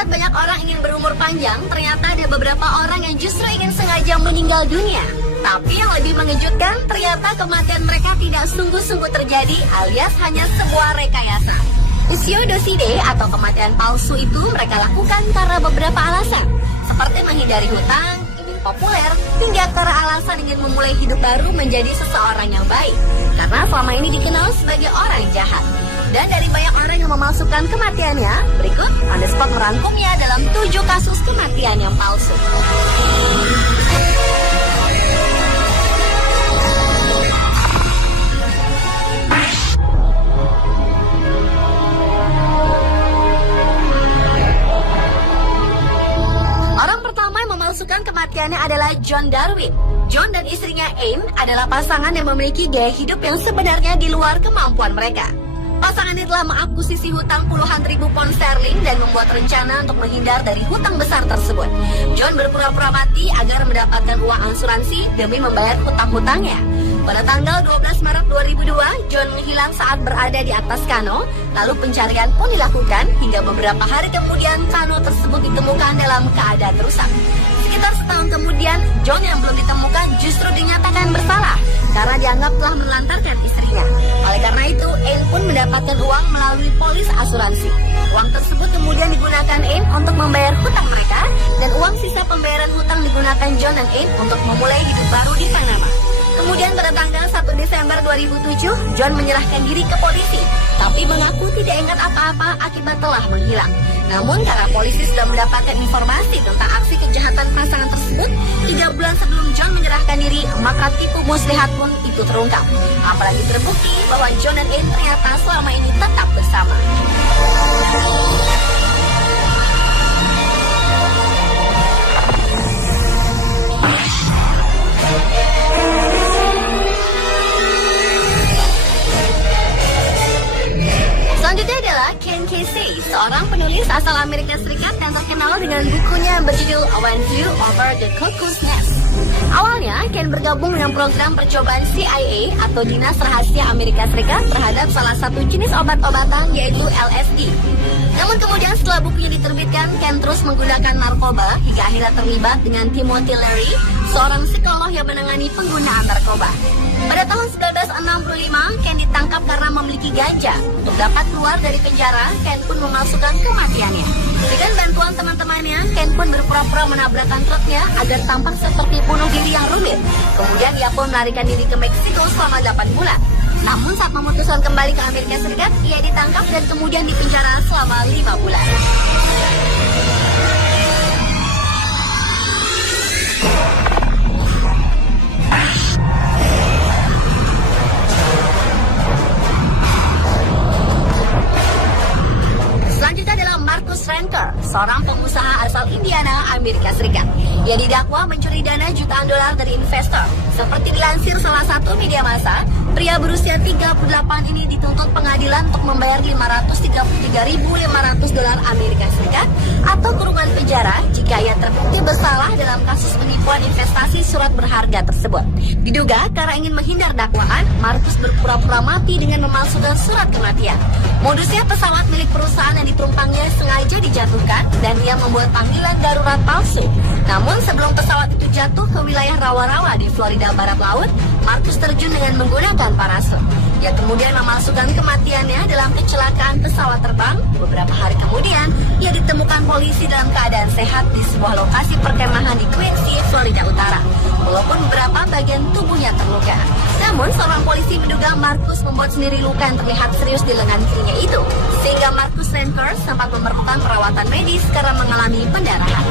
saat banyak orang ingin berumur panjang, ternyata ada beberapa orang yang justru ingin sengaja meninggal dunia. Tapi yang lebih mengejutkan, ternyata kematian mereka tidak sungguh-sungguh terjadi alias hanya sebuah rekayasa. Ischiodocide atau kematian palsu itu mereka lakukan karena beberapa alasan, seperti menghindari hutang, ingin populer, hingga karena alasan ingin memulai hidup baru menjadi seseorang yang baik, karena selama ini dikenal sebagai orang jahat. Dan dari banyak orang yang memalsukan kematiannya, berikut On The Spot merangkumnya dalam 7 kasus kematian yang palsu. Orang pertama yang memalsukan kematiannya adalah John Darwin. John dan istrinya Anne adalah pasangan yang memiliki gaya hidup yang sebenarnya di luar kemampuan mereka. Pasangan ini telah mengakuisisi hutang puluhan ribu pound sterling dan membuat rencana untuk menghindar dari hutang besar tersebut. John berpura-pura mati agar mendapatkan uang asuransi demi membayar hutang-hutangnya. Pada tanggal 12 Maret 2002, John menghilang saat berada di atas kano, lalu pencarian pun dilakukan hingga beberapa hari kemudian kano tersebut ditemukan dalam keadaan rusak. Sekitar setahun kemudian, John yang belum ditemukan justru dinyatakan bersalah karena dianggap telah menelantarkan istrinya. Oleh karena itu, Anne pun mendapatkan uang melalui polis asuransi. Uang tersebut kemudian digunakan Anne untuk membayar hutang mereka, dan uang sisa pembayaran hutang digunakan John dan Anne untuk memulai hidup baru di Panama. Kemudian pada tanggal 1 Desember 2007, John menyerahkan diri ke polisi, tapi mengaku tidak ingat apa-apa akibat telah menghilang. Namun karena polisi sudah mendapatkan informasi tentang aksi kejahatan pasangan tersebut, 3 bulan sebelum John menyerahkan diri, maka tipu muslihat pun itu terungkap. Apalagi terbukti bahwa John dan Anne ternyata selama ini tetap bersama. Selanjutnya adalah Ken Kesey, seorang penulis asal Amerika Serikat yang terkenal dengan bukunya yang berjudul When Flew Over the Cuckoo's Nest. Awalnya, Ken bergabung dengan program percobaan CIA atau Dinas Rahasia Amerika Serikat terhadap salah satu jenis obat-obatan yaitu LSD. Namun kemudian setelah bukunya diterbitkan, Ken terus menggunakan narkoba hingga akhirnya terlibat dengan Timothy Leary, seorang psikolog yang menangani penggunaan narkoba. Pada tahun 1965, Ken ditangkap karena memiliki ganja. Untuk dapat keluar dari penjara, Ken pun memalsukan kematiannya. Dengan bantuan teman-temannya, Ken pun berpura-pura menabrakkan truknya agar tampak seperti bunuh diri yang rumit. Kemudian ia pun melarikan diri ke Meksiko selama 8 bulan. Namun saat memutuskan kembali ke Amerika Serikat, ia ditangkap dan kemudian dipenjara selama 5 bulan. Selanjutnya adalah Marcus Ranker, seorang pengusaha asal Indiana, Amerika Serikat. Ia didakwa mencuri dana jutaan dolar dari investor. Seperti dilansir salah satu media massa, pria berusia 38 ini dituntut pengadilan untuk membayar $533.500 Amerika Serikat atau kurungan penjara jika ia terbukti bersalah dalam kasus penipuan investasi surat berharga tersebut. Diduga karena ingin menghindar dakwaan, Marcus berpura-pura mati dengan memalsukan surat kematian. Modusnya pesawat milik perusahaan yang ditumpangnya sengaja dijatuhkan dan ia membuat panggilan darurat palsu. Namun sebelum pesawat itu jatuh ke wilayah rawa-rawa di Florida Barat Laut, Marcus terjun dengan menggunakan parasut. Ia kemudian memalsukan kematiannya dalam kecelakaan pesawat terbang. Beberapa hari kemudian, ia ditemukan polisi dalam keadaan sehat di sebuah lokasi perkemahan di Quincy, Florida Utara. Walaupun beberapa bagian tubuhnya terluka. Namun, seorang polisi menduga Marcus membuat sendiri luka yang terlihat serius di lengan kirinya itu. Sehingga Marcus Ranker sempat memerlukan perawatan medis karena mengalami pendarahan.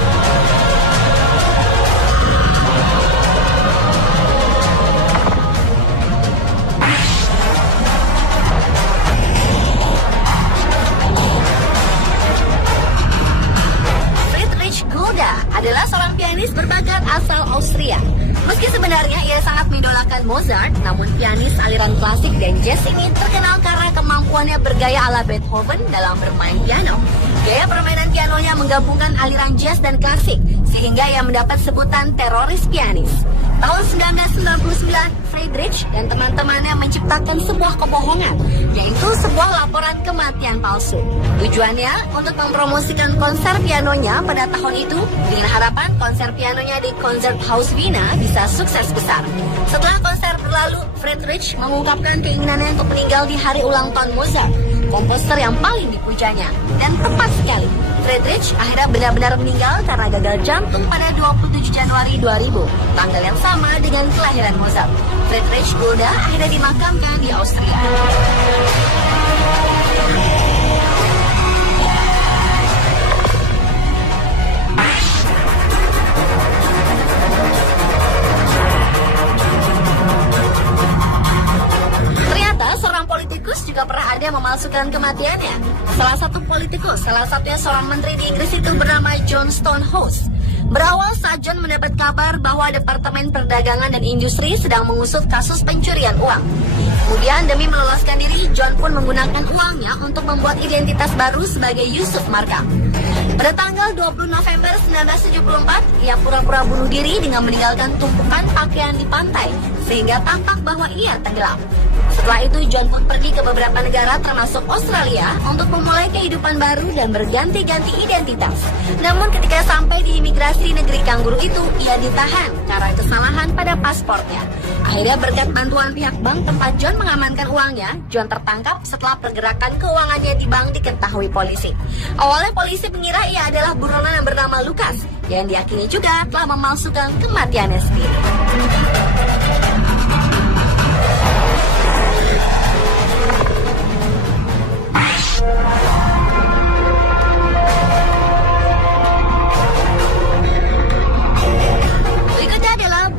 Adalah seorang pianis berbakat asal Austria. Meski sebenarnya ia sangat mengidolakan Mozart, namun pianis aliran klasik dan jazz ini terkenal karena kemampuannya bergaya ala Beethoven dalam bermain piano. Gaya permainan pianonya menggabungkan aliran jazz dan klasik, sehingga ia mendapat sebutan teroris pianis. Tahun 1999, Friedrich dan teman-temannya menciptakan sebuah kebohongan, yaitu sebuah laporan kematian palsu. Tujuannya untuk mempromosikan konser pianonya pada tahun itu, dengan harapan konser pianonya di Konzerthaus Wiener bisa sukses besar. Setelah konser berlalu, Friedrich mengungkapkan keinginannya untuk meninggal di hari ulang tahun Mozart, komposer yang paling dipujanya. Dan tepat sekali, Friedrich akhirnya benar-benar meninggal karena gagal jantung pada 27 Januari 2000, tanggal yang sama dengan kelahiran Mozart. Friedrich Gulda akhirnya dimakamkan di Austria. Juga pernah ada yang memalsukan kematiannya. Salah satu politikus, salah satunya seorang menteri di Inggris itu bernama John Stonehouse. Berawal saat John mendapat kabar bahwa Departemen Perdagangan dan Industri sedang mengusut kasus pencurian uang. Kemudian demi meloloskan diri, John pun menggunakan uangnya untuk membuat identitas baru sebagai Yusuf Markham. Pada tanggal 20 November 1974, ia pura-pura bunuh diri dengan meninggalkan tumpukan pakaian di pantai, sehingga tampak bahwa ia tenggelam. Setelah itu, John pun pergi ke beberapa negara termasuk Australia untuk memulai kehidupan baru dan berganti-ganti identitas. Namun ketika sampai di imigrasi negeri kanguru itu, ia ditahan karena kesalahan pada paspornya. Akhirnya berkat bantuan pihak bank tempat John mengamankan uangnya, John tertangkap setelah pergerakan keuangannya di bank diketahui polisi. Awalnya polisi mengira ia adalah buronan yang bernama Lucas, yang diyakini juga telah memalsukan kematiannya sendiri.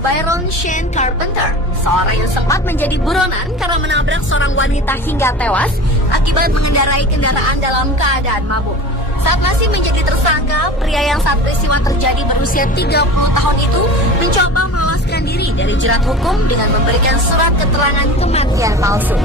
Byron Shane Carpenter, seorang yang sempat menjadi buronan karena menabrak seorang wanita hingga tewas akibat mengendarai kendaraan dalam keadaan mabuk. Saat masih menjadi tersangka, pria yang saat peristiwa terjadi berusia 30 tahun itu mencoba meloloskan diri dari jerat hukum dengan memberikan surat keterangan kematian palsu.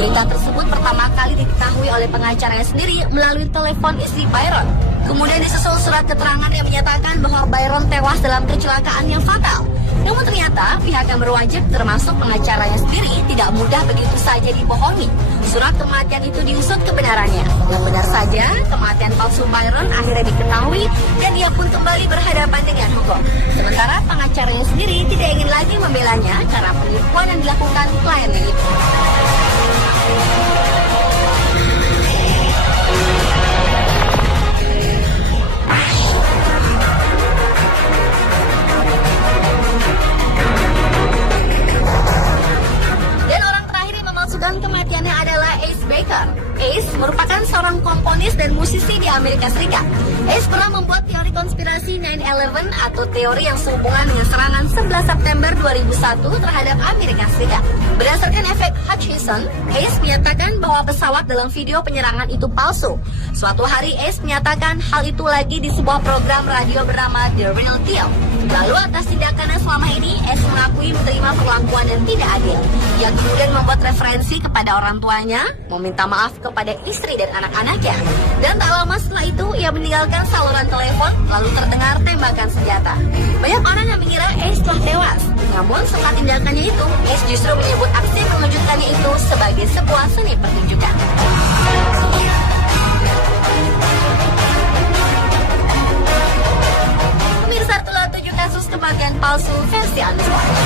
Berita tersebut pertama kali diketahui oleh pengacaranya sendiri melalui telepon istri Byron. Kemudian disusul surat keterangan yang menyatakan bahwa Byron tewas dalam kecelakaan yang fatal. Namun ternyata pihak yang berwajib termasuk pengacaranya sendiri tidak mudah begitu saja dibohongi. Surat kematian itu diusut kebenarannya. Dan benar saja kematian palsu Byron akhirnya diketahui dan ia pun kembali berhadapan dengan hukum. Sementara pengacaranya sendiri tidak ingin lagi membelanya karena penipuan yang dilakukan kliennya itu. Kematiannya adalah Ace Baker. Ace merupakan seorang komponis dan musisi di Amerika Serikat. Ace pernah membuat teori konspirasi 9/11 atau teori yang sehubungan dengan serangan 11 September 2001 terhadap Amerika Serikat. Berdasarkan efek Hutchinson, Ace menyatakan bahwa pesawat dalam video penyerangan itu palsu. Suatu hari Ace menyatakan hal itu lagi di sebuah program radio bernama The Real Deal. Lalu atas tindakannya selama ini, Ace mengakui menerima perlakuan yang tidak adil. Ia kemudian membuat referensi kepada orang tuanya, meminta maaf kepada istri dan anak-anaknya. Dan tak lama setelah itu, ia meninggalkan saluran telepon, lalu terdengar tembakan senjata. Banyak orang yang mengira Ace telah tewas. Namun setelah tindakannya itu, Ace justru menyebut aksi yang mengejutkannya itu sebagai sebuah seni pertunjukan. Pemirsa, itulah 7 kasus kematian palsu versi Unspotted.